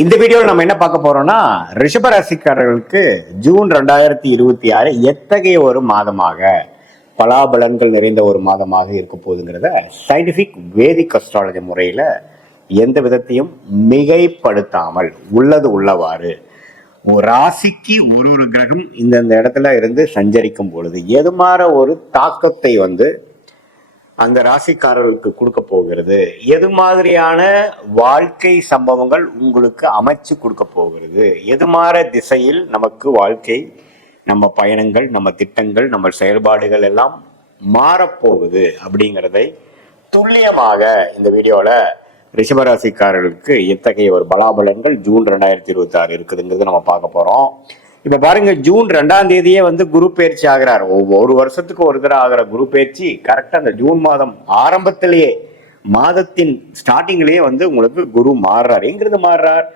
இந்த வீடியோவில் நம்ம என்ன பார்க்க போறோம்னா, ரிஷபராசிக்காரர்களுக்கு ஜூன் 2026 எத்தகைய ஒரு மாதமாக, பலாபலன்கள் நிறைந்த ஒரு மாதமாக இருக்க போகுதுங்கிறத சயின்டிபிக் வேதிக் அஸ்ட்ராலஜி முறையில் எந்த விதத்தையும் மிகைப்படுத்தாமல் உள்ளது உள்ளவாறு ஒரு ராசிக்கு ஒரு கிரகம் இந்த இடத்துல இருந்து சஞ்சரிக்கும் பொழுது எது மாற ஒரு தாக்கத்தை அந்த ராசிக்காரர்களுக்கு கொடுக்க போகிறது, எது மாதிரியான வாழ்க்கை சம்பவங்கள் உங்களுக்கு அமைச்சு கொடுக்க போகிறது, எது மாற திசையில் நமக்கு வாழ்க்கை, நம்ம பயணங்கள், நம்ம திட்டங்கள், நம்ம செயல்பாடுகள் எல்லாம் மாறப்போகுது அப்படிங்கிறதை துல்லியமாக இந்த வீடியோல ரிஷபராசிக்காரர்களுக்கு எத்தகைய ஒரு பலாபலன்கள் ஜூன் 2026 இருக்குதுங்கிறது நம்ம பார்க்க போறோம். இப்ப பாருங்க, ஜூன் 2ஆம் தேதியே குரு பயிற்சி ஆகிறார். ஒரு வருஷத்துக்கு ஒரு தடவை ஆகிற குரு பயிற்சி கரெக்டா அந்த ஜூன் மாதம் ஆரம்பத்திலேயே, மாதத்தின் ஸ்டார்டிங்லயே உங்களுக்கு குரு மாறுறார். எங்கிறது மாறுறார்?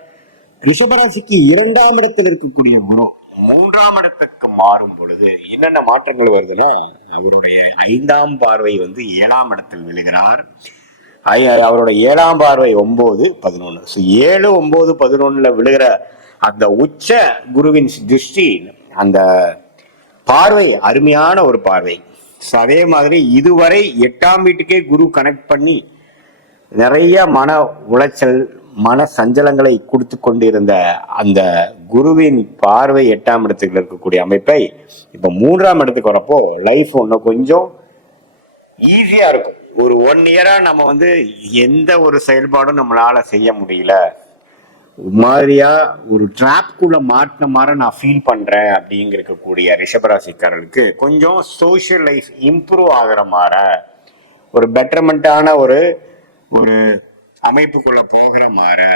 ரிஷபராசிக்கு 2ஆம் இடத்தில் இருக்கக்கூடிய குரு 3ஆம் இடத்துக்கு மாறும் பொழுது என்னென்ன மாற்றங்கள் வருதுன்னா, அவருடைய 5ஆம் பார்வை 7ஆம் இடத்தில் விழுகிறார். அவருடைய 7ஆம் பார்வை 9, 11. 7, 9, 11ல விழுகிற அந்த உச்ச குருவின் திருஷ்டி, அந்த பார்வை அருமையான ஒரு பார்வை. அதே மாதிரி இதுவரை 8ஆம் வீட்டுக்கே குரு கனெக்ட் பண்ணி நிறைய மன உளைச்சல், மன சஞ்சலங்களை கொடுத்து கொண்டிருந்த அந்த குருவின் பார்வை 8ஆம் இடத்துக்கு இருக்கக்கூடிய அமைப்பை இப்ப 3ஆம் இடத்துக்கு வரப்போ லைஃப் இன்னும் கொஞ்சம் ஈஸியா இருக்கும். ஒரு 1 இயரா நம்ம எந்த ஒரு செயல்பாடும் நம்மளால செய்ய முடியல, மாதிரியா ஒரு டிராப்குள்ள மாட்டின மாதிரி நான் ஃபீல் பண்றேன் அப்படிங்கிருக்கக்கூடிய ரிஷபராசிக்காரர்களுக்கு கொஞ்சம் சோசியல் லைஃப் இம்ப்ரூவ் ஆகிற மாதிரி, ஒரு பெட்டர்மெண்டான ஒரு ஒரு அமைப்புக்குள்ள போகிற மாதிரி,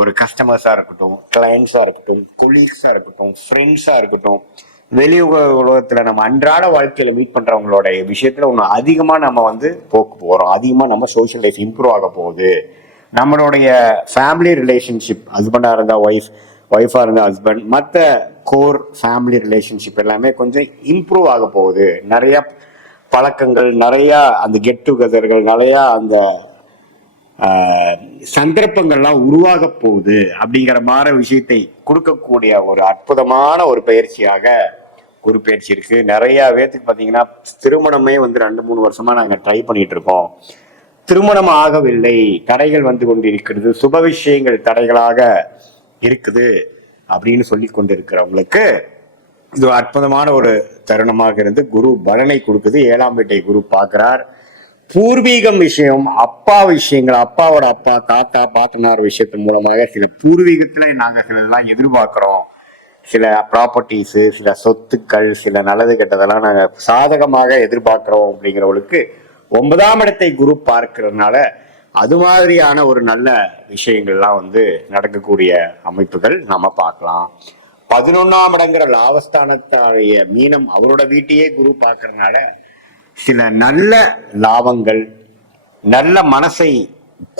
ஒரு கஸ்டமர்ஸா இருக்கட்டும், கிளைண்ட்ஸா இருக்கட்டும், கொலீக்ஸா இருக்கட்டும், ஃப்ரெண்ட்ஸா இருக்கட்டும், வெளி உலகத்துல நம்ம அன்றாட வாழ்க்கையில மீட் பண்றவங்களோட விஷயத்துல ஒன்று அதிகமா நம்ம போக்கு போறோம். அதிகமா நம்ம சோசியல் லைஃப் இம்ப்ரூவ் ஆக போகுது. நம்மளுடைய ஃபேமிலி ரிலேஷன்ஷிப், ஹஸ்பண்டா இருந்தா ஒய்ஃபா இருந்தா ஹஸ்பண்ட், மற்ற கோர் ஃபேமிலி ரிலேஷன்ஷிப் எல்லாமே கொஞ்சம் இம்ப்ரூவ் ஆக போகுது. நிறைய பழக்கங்கள், நிறைய அந்த கெட் டுகெதர்கள், நிறைய அந்த சந்தர்ப்பங்கள்லாம் உருவாக போகுது அப்படிங்கிற மாதிரி விஷயத்தை கொடுக்கக்கூடிய ஒரு அற்புதமான ஒரு பயிற்சியாக குரு பயிற்சி இருக்கு. நிறைய பேத்துக்கு பார்த்தீங்கன்னா திருமணமே 2-3 வருஷமா நாங்கள் ட்ரை பண்ணிட்டு இருக்கோம், திருமணம் ஆகவில்லை, தடைகள் கொண்டிருக்கிறது, சுப விஷயங்கள் தடைகளாக இருக்குது அப்படின்னு சொல்லி கொண்டிருக்கிறவங்களுக்கு இது அற்புதமான ஒரு தருணமாக இருந்து குரு பலனை கொடுக்குது. 7ஆம் வீட்டை குரு பார்க்கிறார். பூர்வீகம் விஷயம், அப்பா விஷயங்கள், அப்பாவோட அப்பா, தாத்தா, பாட்டனார் விஷயத்தின் மூலமாக சில பூர்வீகத்துல நாங்க சிலதெல்லாம் எதிர்பார்க்கிறோம். சில ப்ராப்பர்ட்டிஸ், சில சொத்துக்கள், சில நல்லது கெட்டதெல்லாம் நாங்க சாதகமாக எதிர்பார்க்கிறோம் அப்படிங்கிறவங்களுக்கு 9ஆம் இடத்தை குரு பார்க்கறதுனால அது மாதிரியான ஒரு நல்ல விஷயங்கள்லாம் நடக்கக்கூடிய அமைப்புகள் நம்ம பார்க்கலாம். 11ஆம் இடங்கிற லாபஸ்தானத்தாடைய மீனம் அவரோட வீட்டையே குரு பார்க்கறதுனால சில நல்ல லாபங்கள், நல்ல மனசை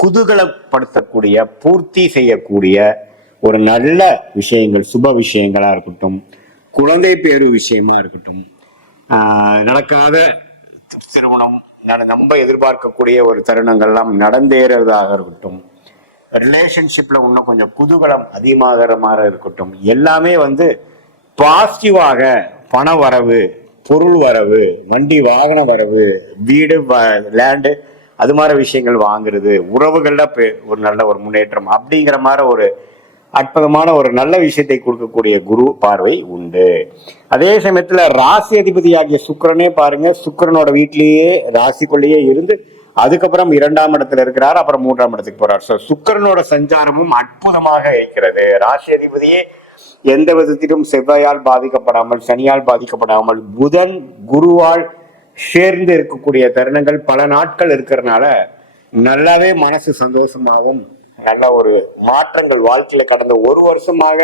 குதூகலப்படுத்தக்கூடிய, பூர்த்தி செய்யக்கூடிய ஒரு நல்ல விஷயங்கள், சுப விஷயங்களா இருக்கட்டும், குழந்தை பேரு விஷயமா இருக்கட்டும், நடக்காத திருமணம், நம்ம எதிர்பார்க்கக்கூடிய ஒரு தருணங்கள்லாம் நடந்தேறதாக இருக்கட்டும், ரிலேஷன்ஷிப்ல இன்னும் கொஞ்சம் குதூகலம் அதிகமாகிற மாதிரி இருக்கட்டும், எல்லாமே பாசிட்டிவாக பண வரவு, பொருள் வரவு, வண்டி வாகன வரவு, வீடு, லேண்டு, அது மாதிரி விஷயங்கள் வாங்குறது, உறவுகள்ல ஒரு நல்ல ஒரு முன்னேற்றம் அப்படிங்கிற மாதிரி ஒரு அற்புதமான ஒரு நல்ல விஷயத்தை கொடுக்கக்கூடிய குரு பார்வை உண்டு. அதே சமயத்துல ராசி அதிபதியாகிய சுக்கிரனே பாருங்க, சுக்கிரனோட வீட்டிலேயே ராசிக்குள்ளேயே இருந்து அதுக்கப்புறம் 2ஆம் இடத்துல இருக்கிறார், அப்புறம் 3ஆம் இடத்துக்கு போறார். சுக்கிரனோட சஞ்சாரமும் அற்புதமாக இருக்கிறது. ராசி அதிபதியே எந்த விதத்திலும் செவ்வாயால் பாதிக்கப்படாமல், சனியால் பாதிக்கப்படாமல், புதன் குருவால் சேர்ந்து இருக்கக்கூடிய தருணங்கள் பல நாட்கள் இருக்கிறதுனால நல்லாவே மனசு சந்தோஷமாகவும், நல்ல ஒரு மாற்றங்கள் வாழ்க்கையில கடந்த ஒரு வருஷமாக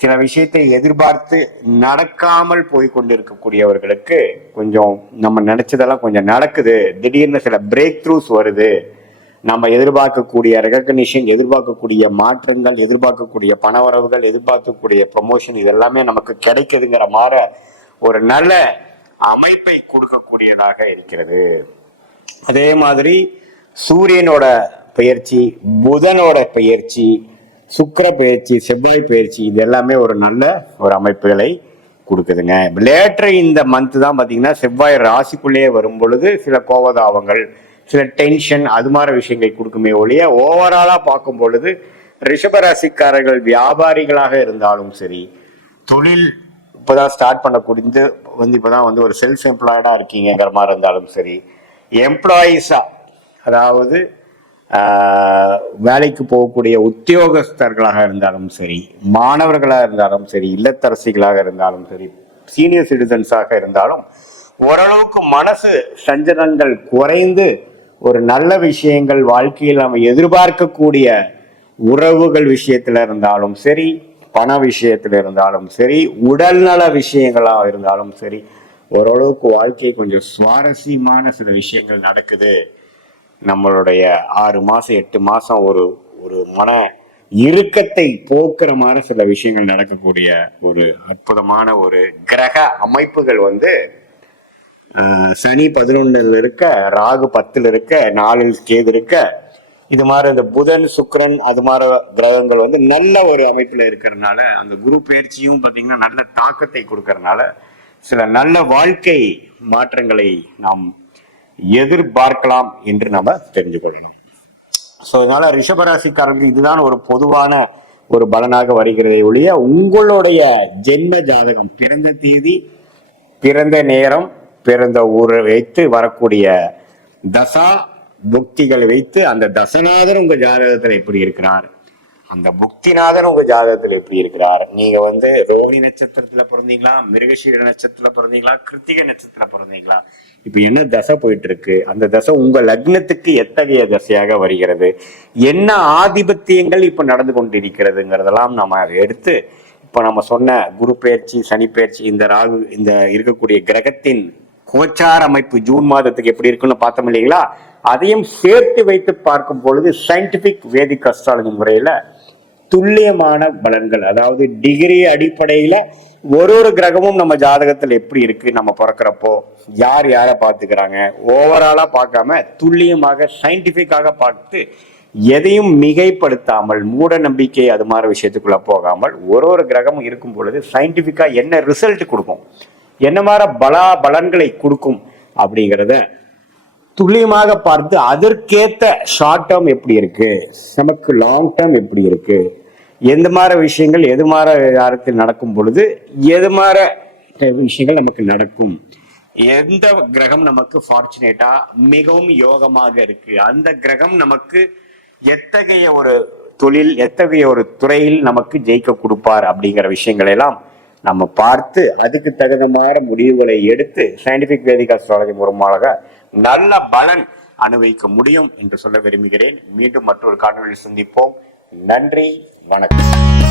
சில விஷயத்தை எதிர்பார்த்து நடக்காமல் போய் கொண்டிருக்கக்கூடியவர்களுக்கு கொஞ்சம் நம்ம நினைச்சதெல்லாம் கொஞ்சம் நடக்குது. திடீர்னு சில பிரேக் த்ரூஸ் வருது. நம்ம எதிர்பார்க்கக்கூடிய ரெகக்னிஷன், எதிர்பார்க்கக்கூடிய மாற்றங்கள், எதிர்பார்க்கக்கூடிய பணவரவுகள், எதிர்பார்க்கக்கூடிய ப்ரொமோஷன், இதெல்லாமே நமக்கு கிடைக்குதுங்கிற மாதிரி ஒரு நல்ல அமைப்பை கொடுக்கக்கூடியதாக இருக்கிறது. அதே மாதிரி சூரியனோட பெயர்ச்சி, புதனோட பெயர்ச்சி, சுக்கிர பயிற்சி, செவ்வாய் பயிற்சி, இது எல்லாமே ஒரு நல்ல ஒரு அமைப்புகளை கொடுக்குதுங்க. லேட்டர் இந்த மந்த் தான் பார்த்தீங்கன்னா செவ்வாய் ராசிக்குள்ளேயே வரும் பொழுது சில கோபதாபங்கள், சில டென்ஷன், அது மாதிரி விஷயங்கள் கொடுக்குமே ஒழிய ஓவராலா பார்க்கும் பொழுது ரிஷபராசிக்காரர்கள் வியாபாரிகளாக இருந்தாலும் சரி, தொழில் இப்போதான் ஸ்டார்ட் பண்ணக்கூடிய இப்போதான் ஒரு செல்ஃப் எம்ப்ளாய்டா இருக்கீங்கிற மாதிரி இருந்தாலும் சரி, எம்ப்ளாயீஸா அதாவது வேலைக்கு போகக்கூடிய உத்தியோகஸ்தர்களாக இருந்தாலும் சரி, மாணவர்களாக இருந்தாலும் சரி, இல்லத்தரசிகளாக இருந்தாலும் சரி, சீனியர் சிட்டிசன்ஸாக இருந்தாலும் ஓரளவுக்கு மனசு சஞ்சலங்கள் குறைந்து ஒரு நல்ல விஷயங்கள் வாழ்க்கையில் நம்ம எதிர்பார்க்கக்கூடிய உறவுகள் விஷயத்துல இருந்தாலும் சரி, பண விஷயத்துல இருந்தாலும் சரி, உடல்நல விஷயங்களா இருந்தாலும் சரி, ஓரளவுக்கு வாழ்க்கை கொஞ்சம் சுவாரஸ்யமான சில விஷயங்கள் நடக்குது. நம்மளுடைய 6 மாசம் 8 மாசம் ஒரு மன இறுக்கத்தை போக்குற மாதிரி சில விஷயங்கள் நடக்கக்கூடிய ஒரு அற்புதமான ஒரு கிரக அமைப்புகள் சனி 11 இருக்க, ராகு 10 இருக்க, 4 கேது இருக்க, இது மாதிரி இந்த புதன் சுக்கிரன் அது மாதிரி கிரகங்கள் நல்ல ஒரு அமைப்புல இருக்கிறதுனால அந்த குரு பயிற்சியும் பாத்தீங்கன்னா நல்ல தாக்கத்தை கொடுக்கறதுனால சில நல்ல வாழ்க்கை மாற்றங்களை நாம் எதிர்பார்க்கலாம் என்று நம்ம தெரிஞ்சு கொள்ளணும். ஸோ அதனால ரிஷபராசிக்காரர்களுக்கு இதுதான் ஒரு பொதுவான ஒரு பலனாக வருகிறதை ஒழிய உங்களுடைய ஜென்ம ஜாதகம், பிறந்த தேதி, பிறந்த நேரம், பிறந்த ஊரை வைத்து வரக்கூடிய தசா புக்திகளை வைத்து அந்த தசநாதன் உங்க ஜாதகத்துல எப்படி இருக்கிறார், அந்த புக்திநாதன் உங்க ஜாதகத்துல எப்படி இருக்கிறார், நீங்க ரோஹிணி நட்சத்திரத்துல பிறந்தீங்களா, மிருகசீர நட்சத்திரத்துல பிறந்தீங்களா, கிருத்திகை நட்சத்திரத்துல பிறந்தீங்களா, இப்ப என்ன தசை போயிட்டு இருக்கு, அந்த தசை உங்க லக்னத்துக்கு எத்தகைய தசையாக வருகிறது, என்ன ஆதிபத்தியங்கள் இப்ப நடந்து கொண்டிருக்கிறதுங்கிறதெல்லாம் நம்ம எடுத்து இப்ப நம்ம சொன்ன குரு பயிற்சி, சனி பயிற்சி, இந்த ராகு, இந்த இருக்கக்கூடிய கிரகத்தின் கோச்சார அமைப்பு ஜூன் மாதத்துக்கு எப்படி இருக்குன்னு பார்த்தோம் இல்லைங்களா, அதையும் சேர்த்து வைத்து பார்க்கும் பொழுது சயின்டிபிக் வேதிக் அஸ்ட்ராலஜி முறையில துல்லியமான பலன்கள், அதாவது டிகிரி அடிப்படையில ஒரு கிரகமும் நம்ம ஜாதகத்தில் எப்படி இருக்கு, நம்ம பிறக்கிறப்போ யார் யாரை பார்த்துக்கிறாங்க, ஓவராலா பார்க்காம துல்லியமாக சயின்டிபிக்காக பார்த்து எதையும் மிகைப்படுத்தாமல் மூட நம்பிக்கை அது மாதிரி விஷயத்துக்குள்ள போகாமல் ஒரு கிரகமும் இருக்கும் பொழுது சயின்டிபிக்கா என்ன ரிசல்ட் கொடுக்கும், என்ன மாதிரி பலன்களை கொடுக்கும் அப்படிங்கிறத துல்லியமாக பார்த்து அதற்கேத்த ஷார்ட் டேர்ம் எப்படி இருக்கு, நமக்கு லாங் டேர்ம் எப்படி இருக்கு, எந்த மாதிரி விஷயங்கள் எது மாதிரி காலத்தில் நடக்கும் பொழுது எது மாதிரி விஷயங்கள் நமக்கு நடக்கும், எந்த கிரகம் நமக்கு ஃபார்ச்சுனேட்டா மிகவும் யோகமாக இருக்கு, அந்த கிரகம் நமக்கு எத்தகைய ஒரு தொழில், எத்தகைய ஒரு துறையில் நமக்கு ஜெயிக்க கொடுப்பார் அப்படிங்கிற விஷயங்கள் எல்லாம் நம்ம பார்த்து அதுக்கு தகுந்த முடிவுகளை எடுத்து சயின்டிபிக் வேதிக் அஸ்ட்ராலஜி மூலமாக நல்ல பலன் அனுபவிக்க முடியும் என்று சொல்ல விரும்புகிறேன். மீண்டும் மற்றொரு காணொலியில் சந்திப்போம். நன்றி, வணக்கம்.